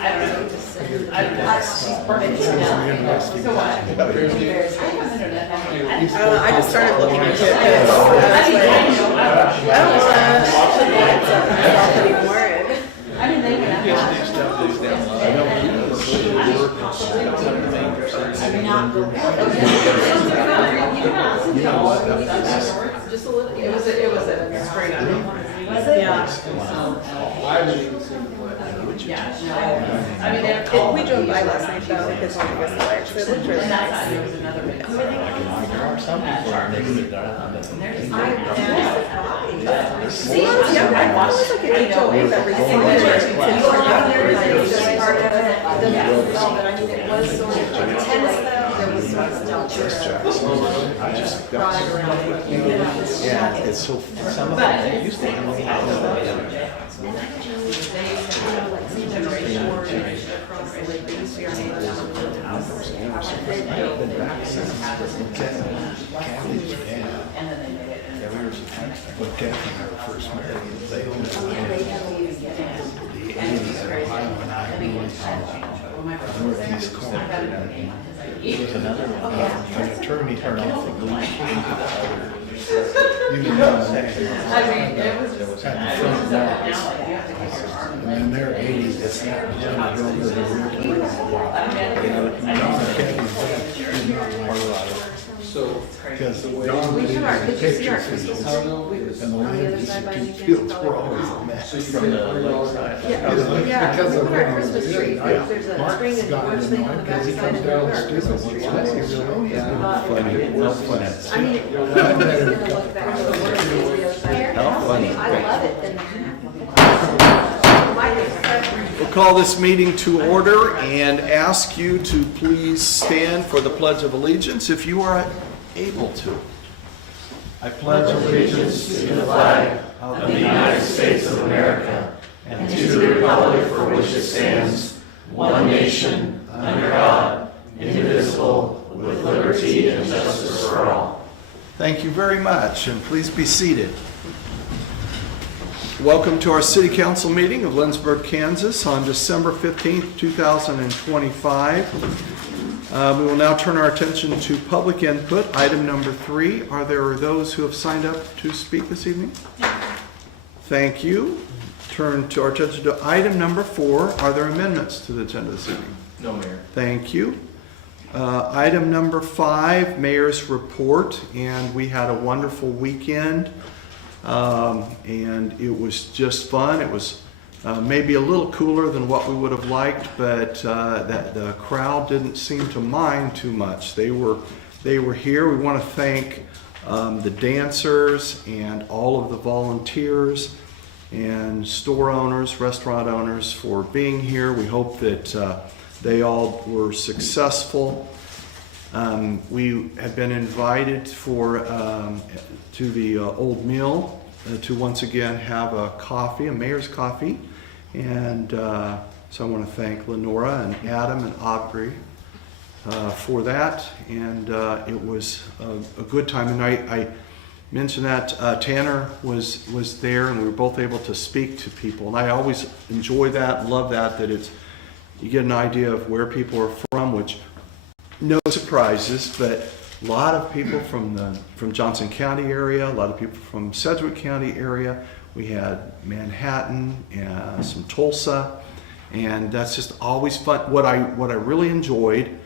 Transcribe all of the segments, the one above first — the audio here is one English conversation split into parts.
I don't know. She's perfect. So what? I have internet. I don't know, I just started looking into it because I was like, I don't want to put the lights up myself anymore. I mean, they can have. I mean, not. Just a little. It was a straight up. Was it? Yeah. I mean, We drove by last night though, because one of us light, so it looked really nice. There was another bit. See, yeah, I thought it was like an HOA that recently it was sort of intense though, there was sort of ride around. Yeah, it's so some of them used to when Kathy and I were first married, they owned the 80 at Ohio and I northeast corner. There was another one, an attorney turned off the leash into the other. You know what I'm saying? I mean, it was There was at the front door. And then their 80s, it's not John drove to the rear. You know, Kathy's dad did not like it. Because Don We didn't have our, take did you see our pictures Christmas of tree? those, and the On the other land side by any institute chance? fields were always a mess. From the lakeside. Yeah, Because we of put our when Christmas tree, there's a Mark's spring and gotten porch thing on the annoyed because he backside comes and we down put the our street Christmas and tree he's on like, there. oh yeah. No fun. I mean, it's gonna look back to the worst thing the other side. How funny. I love it. And We'll call this meeting to order and ask you to please stand for the Pledge of Allegiance if you are able to. I pledge allegiance to the flag of the United States of America and to the republic for which it stands, one nation, under God, indivisible, with liberty and justice for all. Thank you very much, and please be seated. Welcome to our City Council meeting of Lindsborg, Kansas on December 15th, 2025. We will now turn our attention to public input. Item number 3. Are there those who have signed up to speak this evening? Thank you. Turn to our attention to item number 4. Are there amendments to the agenda this evening? No, Mayor. Thank you. Item number 5, Mayor's report, and we had a wonderful weekend, and it was just fun. It was maybe a little cooler than what we would have liked, but that the crowd didn't seem to mind too much. They were here. We want to thank the dancers and all of the volunteers and store owners, restaurant owners for being here. We hope that they all were successful. We have been invited to the Old Mill to once again have a coffee, a mayor's coffee. And so I want to thank Lenora and Adam and Aubrey for that. And it was a good time. And I mentioned that Tanner was there, and we were both able to speak to people. And I always enjoy that, love that it's you get an idea of where people are from, which no surprises, but a lot of people from Johnson County area, a lot of people from Sedgwick County area. We had Manhattan and some Tulsa, and that's just always fun. What I really enjoyed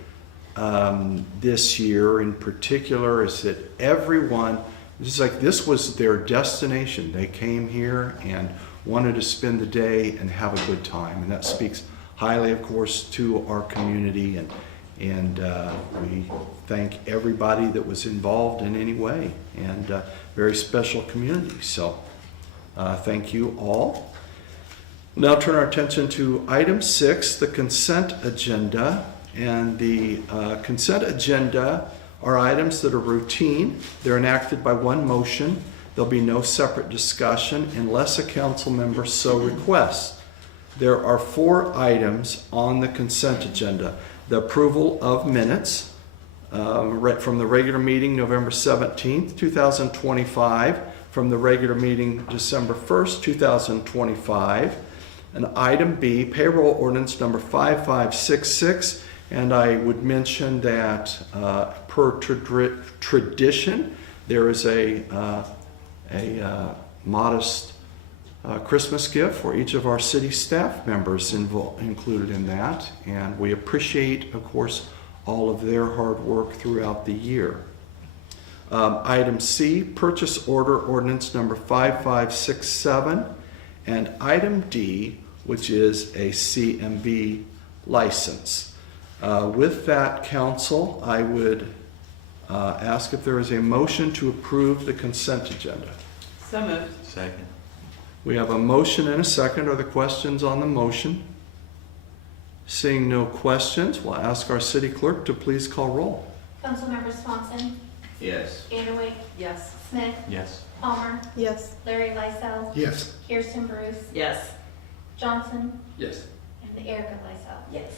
this year in particular is that everyone, it's like this was their destination. They came here and wanted to spend the day and have a good time, and that speaks highly, of course, to our community, and we thank everybody that was involved in any way, and very special community. So thank you all. We'll now turn our attention to item 6, the consent agenda. And the consent agenda are items that are routine. They're enacted by one motion. There'll be no separate discussion unless a council member so requests. There are 4 items on the consent agenda. The approval of minutes from the regular meeting November 17th, 2025, from the regular meeting December 1st, 2025, And item B, payroll ordinance number 5566. And I would mention that per tradition, there is a modest Christmas gift for each of our city staff members included in that. And we appreciate, of course, all of their hard work throughout the year. Item C, purchase order ordinance number 5567. And item D, which is a CMB license. With that, council, I would ask if there is a motion to approve the consent agenda. So moved. Second. We have a motion and a second. Are there questions on the motion? Seeing no questions, we'll ask our city clerk to please call roll. Councilmember Swanson, Yes. Vanderwijk, Yes. Smith, Yes. Palmer, Yes. Larry Lysell, Yes. Kirsten Bruce, Yes. Johnson, Yes. and Erica Lysell. Yes.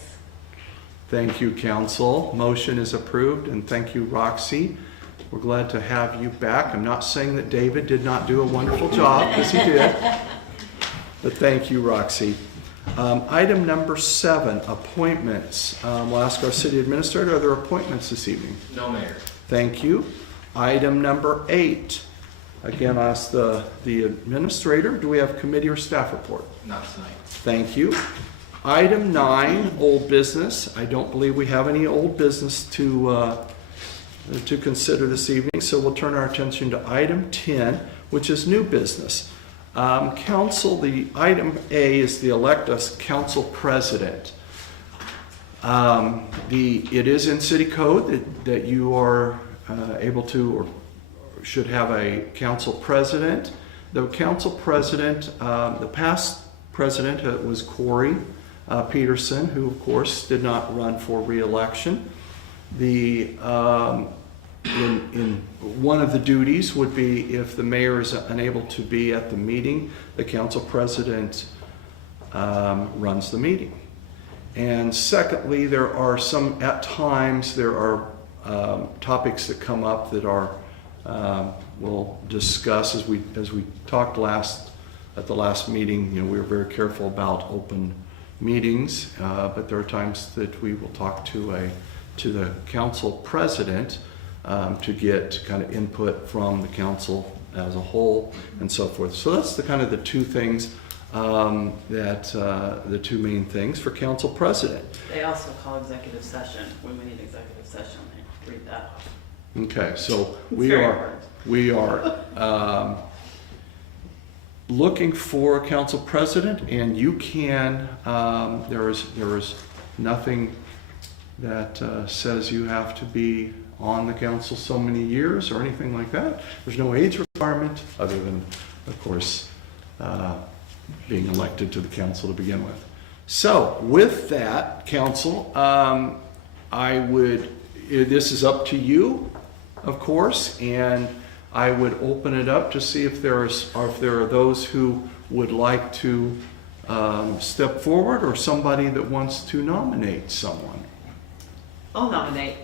Thank you, council. Motion is approved, and thank you, Roxy. We're glad to have you back. I'm not saying that David did not do a wonderful job, because he did. But thank you, Roxy. Item number 7, appointments. We'll ask our city administrator, are there appointments this evening? No, Mayor. Thank you. Item number 8. Again, I'll ask the administrator, do we have committee or staff report? Not tonight. Thank you. Item 9, old business. I don't believe we have any old business to consider this evening, so we'll turn our attention to item 10, which is new business. Council, the item A is the elect us council president. It is in city code that you are able to or should have a council president. The council president, the past president was Corey Peterson, who of course did not run for re-election. In one of the duties would be if the mayor is unable to be at the meeting, the council president runs the meeting. And secondly, at times there are topics that come up that we'll discuss as we talked at the last meeting. You know, we were very careful about open meetings, but there are times that we will talk to the council president to get kind of input from the council as a whole and so forth. So that's the two things the two main things for council president. They also call executive session when we need executive session. They read that. Okay, so It's we very are looking for a council president, and you can. There is nothing that says you have to be on the council so many years or anything like that. There's no age requirement other than, of course, being elected to the council to begin with. So with that, council, this is up to you, of course, and I would open it up to see if there are those who would like to step forward or somebody that wants to nominate someone. I'll nominate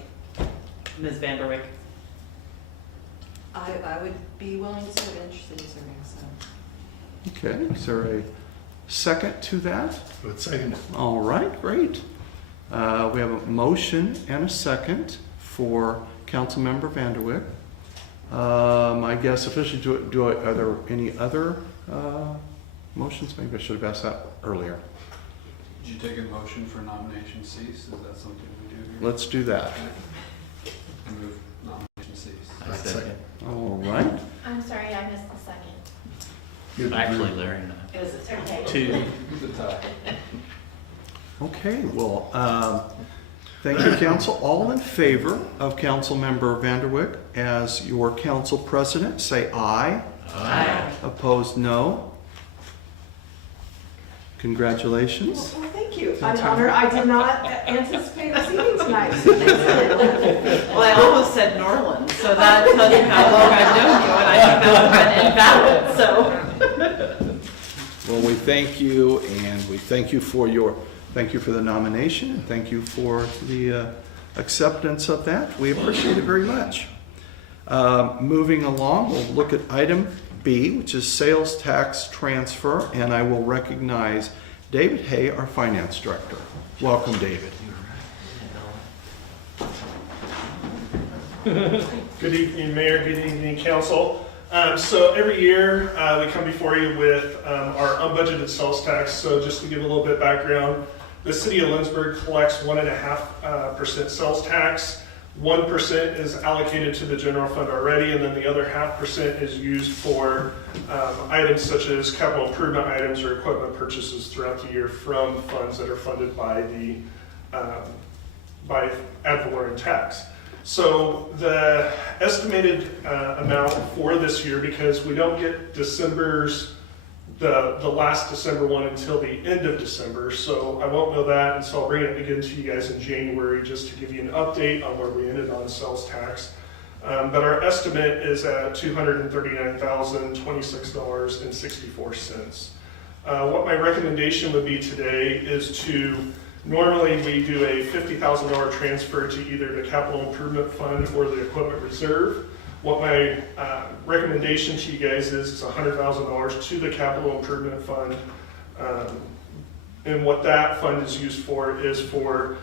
Ms. Vanderwyk. I would be willing to serve, interested in serving, so. Okay, is there a second to that? But second. All right, great. We have a motion and a second for Councilmember Vanderwyk. I guess officially, are there any other motions? Maybe I should have asked that earlier. Did you take a motion for nomination cease? Is that something we do here? Let's do that. I move nomination cease. I second. All right. I'm sorry, I missed the second. Actually, Larry and It was a Okay. Two. Who's the tie? Okay, well, thank you, council. All in favor of Councilmember Vanderwyk as your council president, say aye. Aye. Opposed, no. Congratulations. Well, thank you. I'm honored. I did not anticipate receiving tonight. Well, I almost said Norland, so that tells you how long I've known you, and I think that was invalid, so. Well, we thank you, and we thank you for the nomination, and thank you for the acceptance of that. We appreciate it very much. Moving along, we'll look at item B, which is sales tax transfer, and I will recognize David Hay, our Finance Director. Welcome, David. Good evening, Mayor. Good evening, Council. So every year we come before you with our unbudgeted sales tax. So just to give a little bit of background, the city of Lindsborg collects 1.5% sales tax. 1% is allocated to the general fund already, and then the other 0.5% is used for items such as capital improvement items or equipment purchases throughout the year from funds that are funded by the ad valorem tax. So the estimated amount for this year, because we don't get the last December one until the end of December, so I won't know that, and so I'll bring it again to you guys in January just to give you an update on where we ended on sales tax. But our estimate is at $239,026.64. What my recommendation would be today is to, normally we do a $50,000 transfer to either the capital improvement fund or the equipment reserve. What my recommendation to you guys is $100,000 to the capital improvement fund. And what that fund is used for is for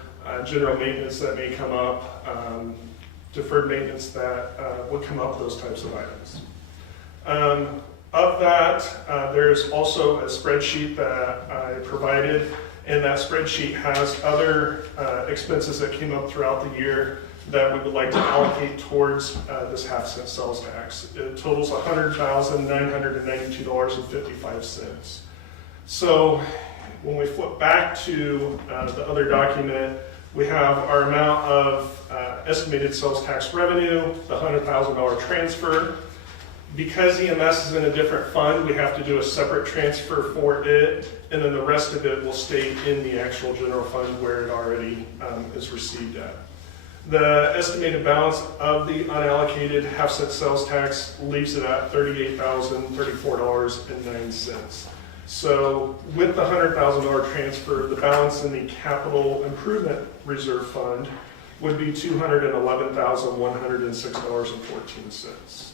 general maintenance that may come up, deferred maintenance that would come up, those types of items. Of that, there's also a spreadsheet that I provided, and that spreadsheet has other expenses that came up throughout the year that we would like to allocate towards this 0.5-cent sales tax. It totals $100,992.55. So when we flip back to the other document, we have our amount of estimated sales tax revenue, the $100,000 transfer. Because EMS is in a different fund, we have to do a separate transfer for it, and then the rest of it will stay in the actual general fund where it already is received at. The estimated balance of the unallocated 0.5-cent sales tax leaves it at $38,034.09. So with the $100,000 transfer, the balance in the capital improvement reserve fund would be $211,106.14.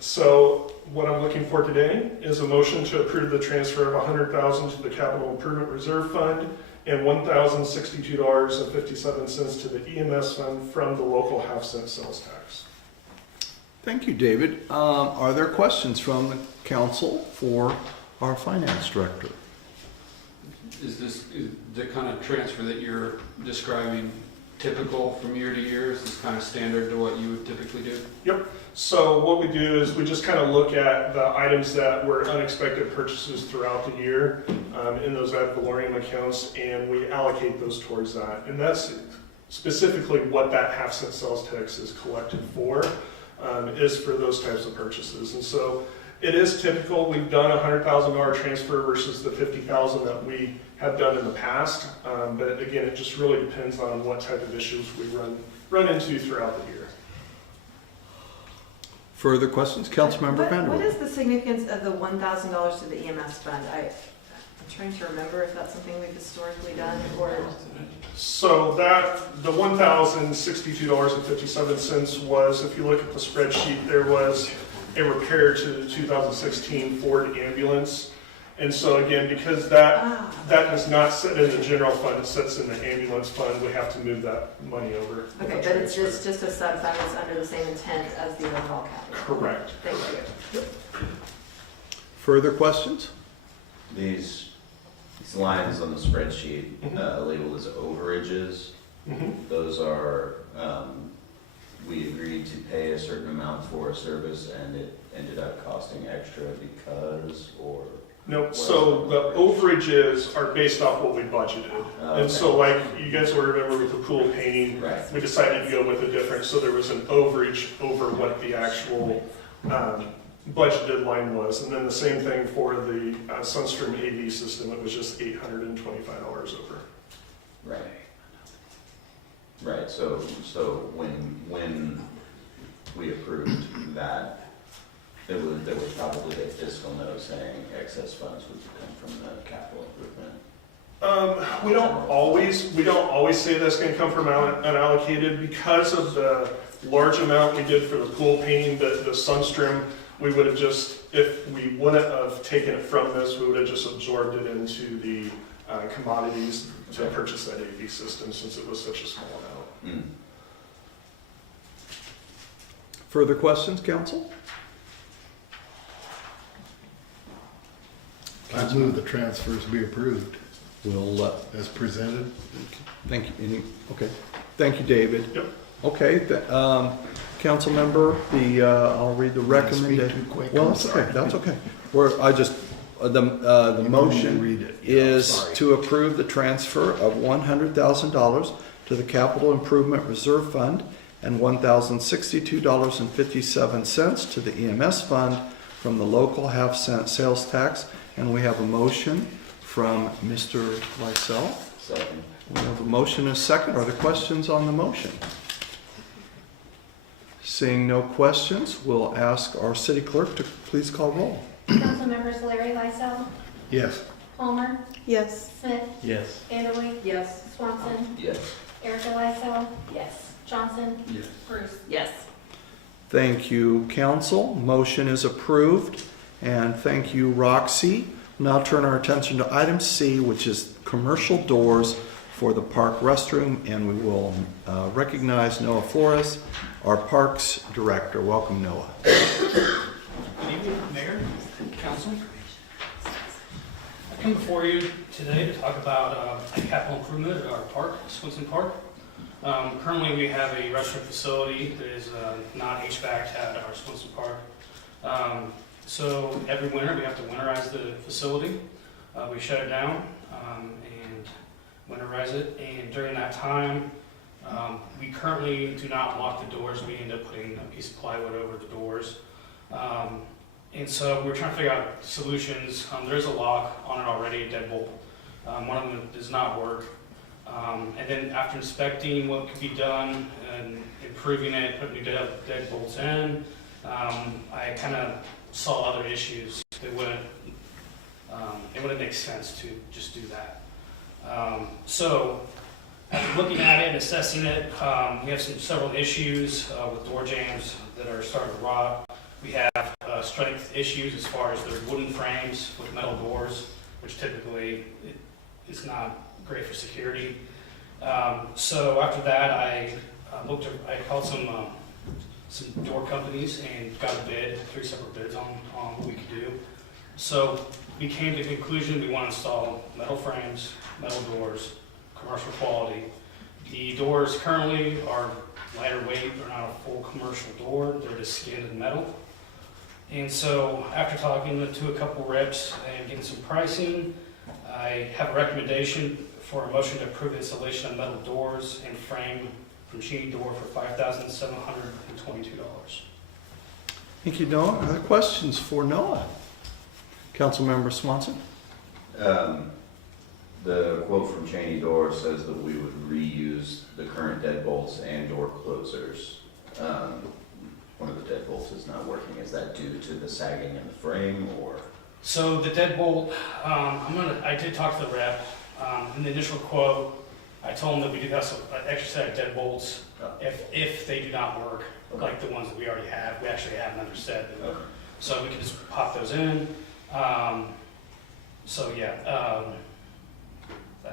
So what I'm looking for today is a motion to approve the transfer of $100,000 to the capital improvement reserve fund and $1,062.57 to the EMS fund from the local 0.5-cent sales tax. Thank you, David. Are there questions from the council for our Finance Director? Is the kind of transfer that you're describing typical from year to year? Is this kind of standard to what you would typically do? Yep. So what we do is we just kind of look at the items that were unexpected purchases throughout the year in those ad valorem accounts, and we allocate those towards that. And that's specifically what that 0.5-cent sales tax is collected for, is for those types of purchases. And so it is typical. We've done a $100,000 transfer versus the $50,000 that we have done in the past. But again, it just really depends on what type of issues we run into throughout the year. Further questions? Councilmember Vanderbilt. What is the significance of the $1,000 to the EMS fund? I'm trying to remember if that's something we've historically done or. So that, the $1,062.57 was, if you look at the spreadsheet, there was a repair to the 2016 Ford ambulance. And so again, because that does not sit in the general fund, it sits in the ambulance fund, we have to move that money over. Okay, but it's just a sub-fund that's under the same intent as the overall capital. Correct. Thank you. Further questions? These lines on the spreadsheet labeled as overages, those are, we agreed to pay a certain amount for a service and it ended up costing extra because, or? Nope, so the overages are based off what we budgeted. And so like you guys will remember with the pool painting, we decided to go with a different, so there was an overage over what the actual budgeted line was. And then the same thing for the Sunstream AV system, it was just $825 over. Right, so when we approved that, there was probably a fiscal note saying excess funds would come from the capital improvement. We don't always say that's going to come from unallocated because of the large amount we did for the pool painting. The Sunstream we would have just, if we wouldn't have taken it from this, we would have just absorbed it into the commodities to purchase that AV system since it was such a small amount. Further questions, council? I move the transfers be approved We'll, as presented. thank you. Okay. Thank you, David. Yep. Okay, council member, I'll read the Did I speak recommendation. too quick? Well, I'm that's okay, sorry. that's okay. The You want me to motion read it? Yeah, is sorry. to approve the transfer of $100,000 to the Capital Improvement Reserve Fund and $1,062.57 to the EMS Fund from the local half-cent sales tax. And we have a motion from Mr. Lysell. Second. We have a motion and a second. Are there questions on the motion? Seeing no questions, we'll ask our city clerk to please call roll. Council members Larry Lysell, Yes. Palmer, Yes. Smith, Yes. Vanderway, Yes. Swanson, Yes. Erica Lysell, Yes. Johnson, Yes. Bruce. Yes. Thank you, council. Motion is approved. And thank you, Roxy. Now turn our attention to item C, which is commercial doors for the park restroom. And we will recognize Noah Flores, our Parks Director. Welcome, Noah. Good evening, Mayor, Council. I come before you today to talk about a capital improvement at our park, Swenson Park. Currently, we have a restroom facility that is not HVAC at our Swenson Park. So every winter, we have to winterize the facility. We shut it down and winterize it. And during that time, we currently do not lock the doors. We end up putting a piece of plywood over the doors. And so we're trying to figure out solutions. There's a lock on it already, a deadbolt. One of them does not work. And then after inspecting what could be done and improving it, putting new deadbolts in, I kind of saw other issues that it wouldn't make sense to just do that. So after looking at it and assessing it, we have several issues with door jambs that are starting to rot. We have strength issues as far as their wooden frames with metal doors, which typically is not great for security. So after that, I called some door companies and got a bid, 3 separate bids on what we could do. So we came to the conclusion we want to install metal frames, metal doors, commercial quality. The doors currently are lighter weight, they're not a full commercial door, they're just skinned in metal. And so after talking to a couple reps and getting some pricing, I have a recommendation for a motion to approve the installation of metal doors and frame from Cheney Door for $5,722. Thank you, Noah. Other questions for Noah? Councilmember Swanson? The quote from Cheney Door says that we would reuse the current deadbolts and door closers. One of the deadbolts is not working. Is that due to the sagging in the frame, or? So the deadbolt, I did talk to the rep. In the initial quote, I told him that we do have some extra set of deadbolts if they do not work, like the ones that we already have. We actually have another set, so we can just pop those in. That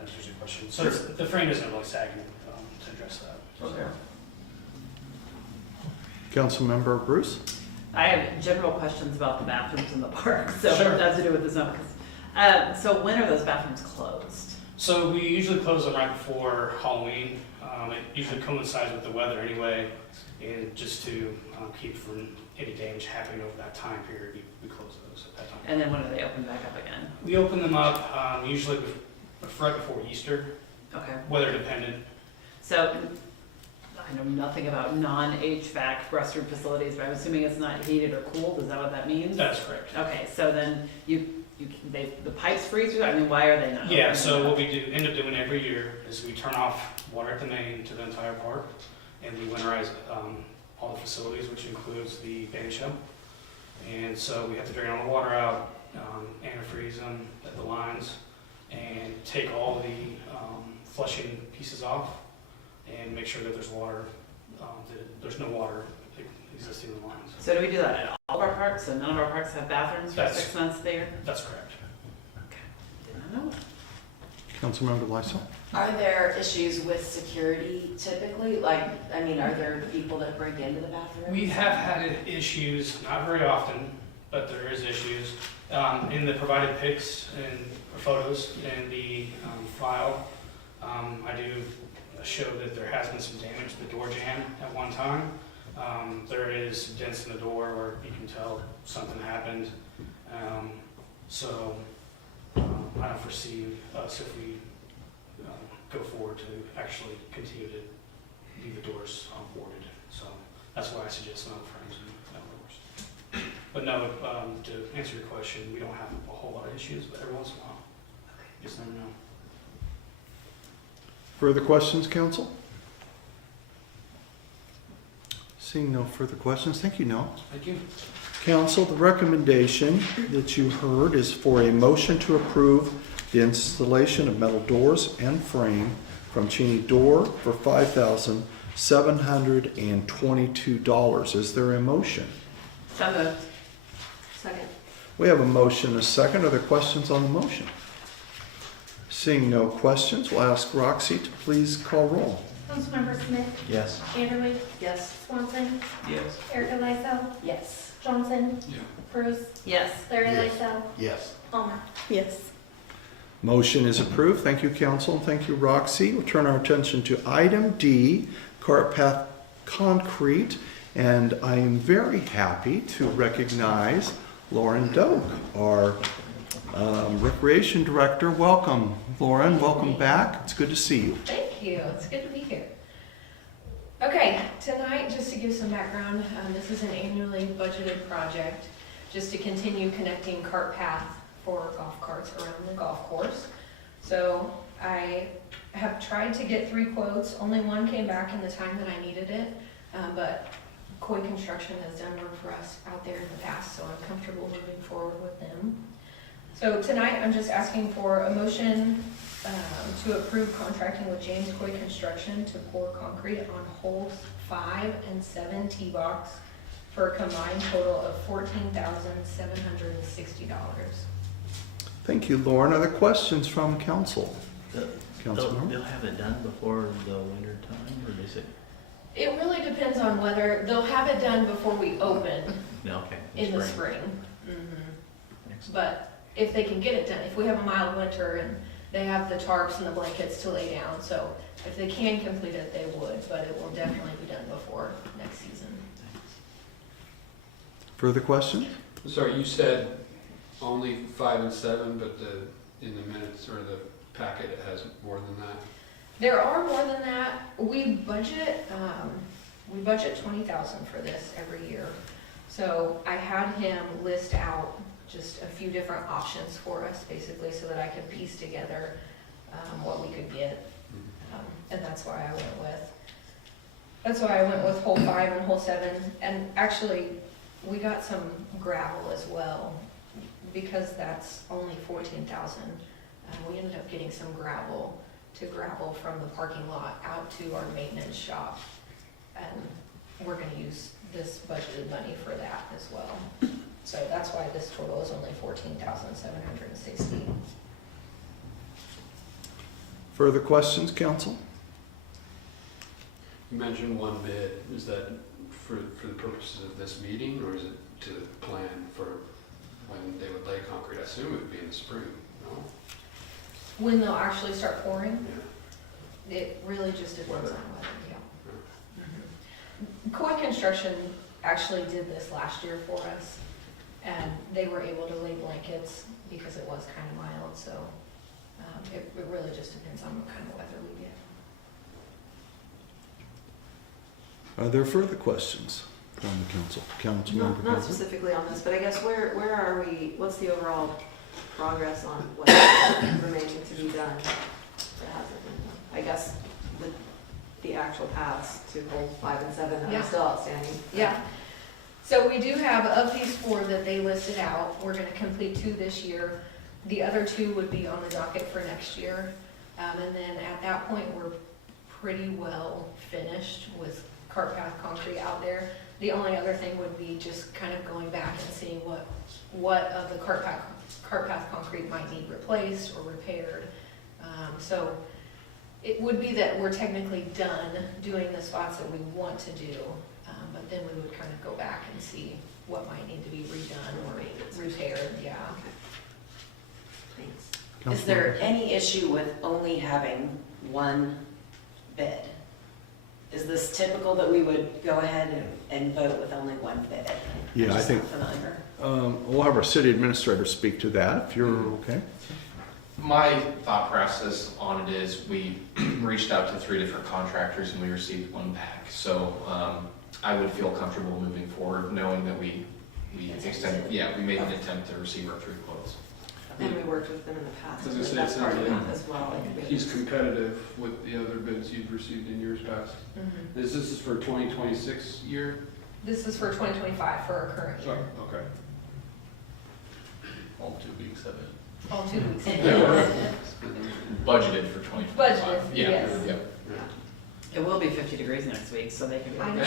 answers your question. So the frame isn't really sagging to address that. Okay. Councilmember Bruce? I have general questions about the bathrooms in the park, so Sure. it has to do with the zone. So when are those bathrooms closed? So we usually close them right before Halloween. It usually coincides with the weather anyway, and just to keep from any damage happening over that time period, we close those at that time. And then when are they open back up again? We open them up usually right before Easter, Okay. weather dependent. So I know nothing about non-HVAC restroom facilities, but I'm assuming it's not heated or cooled. Is that what that means? That's correct. Okay, so then the pipes freeze? I mean, why are they not? Yeah, open? so what we end up doing every year is we turn off water at the main to the entire park, and we winterize all the facilities, which includes the band shell. And so we have to drain all the water out, antifreeze them at the lines, and take all the flushing pieces off, and make sure that there's water, that there's no water existing in the lines. So do we do that at All of our parks, so none of our parks have bathrooms for That's- 6 months there? That's correct. Didn't know. Councilmember Lysell? Are there issues with security typically? Like, I mean, are there people that break into the bathroom? We have had issues, not very often, but there is issues. In the provided pics and photos in the file, I do show that there has been some damage to the door jamb at one time. There is dents in the door where you can tell something happened. So I don't foresee us, if we go forward, to actually continue to leave the doors boarded. So that's why I suggest metal frames and metal doors. But no, to answer your question, we don't have a whole lot of issues, but every once in a while, just never know. Further questions, council? Seeing no further questions, thank you, Noah. Thank you. Council, the recommendation that you heard is for a motion to approve the installation of metal doors and frame from Cheney Door for $5,722. Is there a motion? So moved. Second. We have a motion, a second. Are there questions on the motion? Seeing no questions, we'll ask Roxy to please call roll. Councilmember Smith, Yes. Vanderway, Yes. Swanson, Yes. Erica Lysell, Yes. Johnson, Yeah. Bruce, Yes. Larry Yes. Lysell, Yes. Palmer. Yes. Motion is approved. Thank you, council, and thank you, Roxy. We'll turn our attention to item D, cart path concrete, and I am very happy to recognize Lauren Doak, our Recreation Director. Welcome, Lauren. Welcome back. It's good to see you. Thank you. It's good to be here. Okay, tonight, just to give some background, this is an annually budgeted project just to continue connecting cart path for golf carts around the golf course. So I have tried to get 3 quotes. Only one came back in the time that I needed it, but Coy Construction has done work for us out there in the past, so I'm comfortable moving forward with them. So tonight, I'm just asking for a motion to approve contracting with James Coy Construction to pour concrete on holes 5 and 7 T-box for a combined total of $14,760. Thank you, Lauren. Are there questions from council? Councilmember? They'll have it done before the winter time, or is it? It really depends on whether, they'll have it done before we open No, okay. in the spring. Excellent. But if they can get it done, if we have a mild winter and they have the tarps and the blankets to lay down, so if they can complete it, they would, but it will definitely be done before next season. Further questions? Sorry, you said only 5 and 7, but in the minutes or the packet, it has more than that. There are more than that. We budget $20,000 for this every year. So I had him list out just a few different options for us, basically, so that I could piece together what we could get. And that's why I went with hole 5 and hole 7. And actually, we got some gravel as well, because that's only $14,000. We ended up getting some gravel from the parking lot out to our maintenance shop. And we're gonna use this budgeted money for that as well. So that's why this total is only $14,760. Further questions, council? You mentioned one bid. Is that for the purposes of this meeting, or is it to plan for when they would lay concrete? I assume it would be in the spring, no? When they'll actually start pouring, Yeah. it really just depends on Weather. weather, yeah. Coy Construction actually did this last year for us, and they were able to lay blankets because it was kind of mild, so it really just depends on what kind of weather we get. Are there further questions from the council? Councilmember Not Beasley? specifically on this, but I guess where are we, what's the overall progress on what remaining to be done that hasn't been done? I guess the actual paths to hole 5 and 7 that Yeah. are still outstanding. Yeah. So we do have, of these 4 that they listed out, we're gonna complete 2 this year. The other 2 would be on the docket for next year. And then at that point, we're pretty well finished with cart path concrete out there. The only other thing would be just kind of going back and seeing what of the cart path concrete might need replaced or repaired. So it would be that we're technically done doing the spots that we want to do, but then we would kind of go back and see what might need to be redone or repaired, yeah. Thanks. Is there any issue with only having one bid? Is this typical that we would go ahead and vote with only one bid? Yeah, I'm I just think not familiar. we'll have our city administrator speak to that, if you're okay. My thought process on it is we reached out to 3 different contractors and we received 1 back. So I would feel comfortable moving forward knowing that we extended, we made an attempt to receive our 3 quotes. And we worked with them in the past. I was gonna say, That's it part sounds of like it as well. He's competitive with the other bids you've received in years past. Mhm. This is for 2026 year? This is for 2025 for our current year. Oh, okay. All 2 weeks of it. All 2 weeks. Budgeted for 2025. Budgeted, Yeah, yes. yeah. It will be 50 degrees next week, so they can be. I know.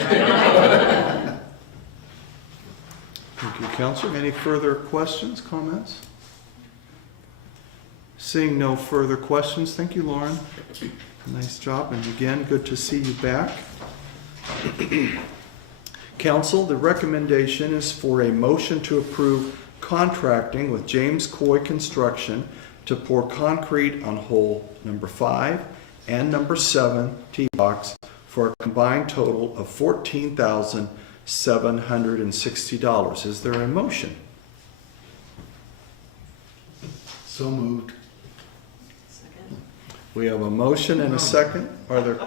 Thank you, Counselor. Any further questions, comments? Seeing no further questions, thank you, Lauren. Nice job, and again, good to see you back. Council, the recommendation is for a motion to approve contracting with James Coy Construction to pour concrete on hole number 5 and number 7 tee box for a combined total of $14,760. Is there a motion? So moved. Second. We have a motion and a second. Are there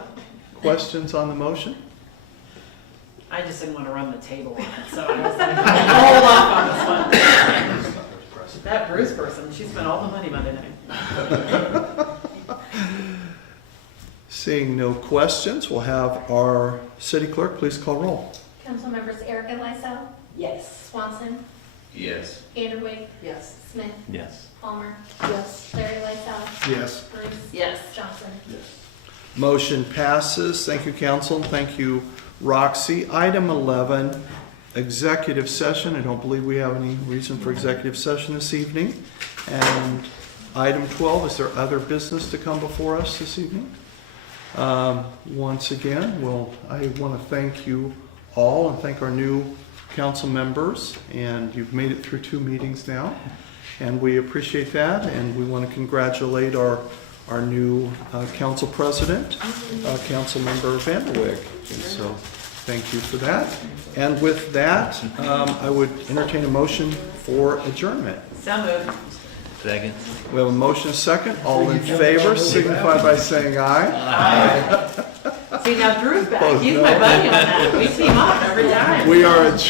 questions on the motion? I just didn't want to run the table on it, so I was like, hold off on this one. That Bruce person, she spent all the money Monday night. Seeing no questions, we'll have our city clerk please call roll. Council members Erica Lysell, Yes. Swanson, Yes. Vanderway, Yes. Smith, Yes. Palmer. Yes. Larry Lysell, Yes. Bruce. Yes. Johnson. Motion passes. Thank you, council. Thank you, Roxy. Item 11, executive session. I don't believe we have any reason for executive session this evening. And item 12, is there other business to come before us this evening? Once again, I want to thank you all and thank our new council members. And you've made it through 2 meetings now. And we appreciate that. And we want to congratulate our new council president, council member Vanderweg. And so thank you for that. And with that, I would entertain a motion for adjournment. So moved. Second. We have a motion, a second. All in favor, signify by saying aye. Aye. See, now Drew's back. He's my buddy on that. We team up every time. We are adjourned.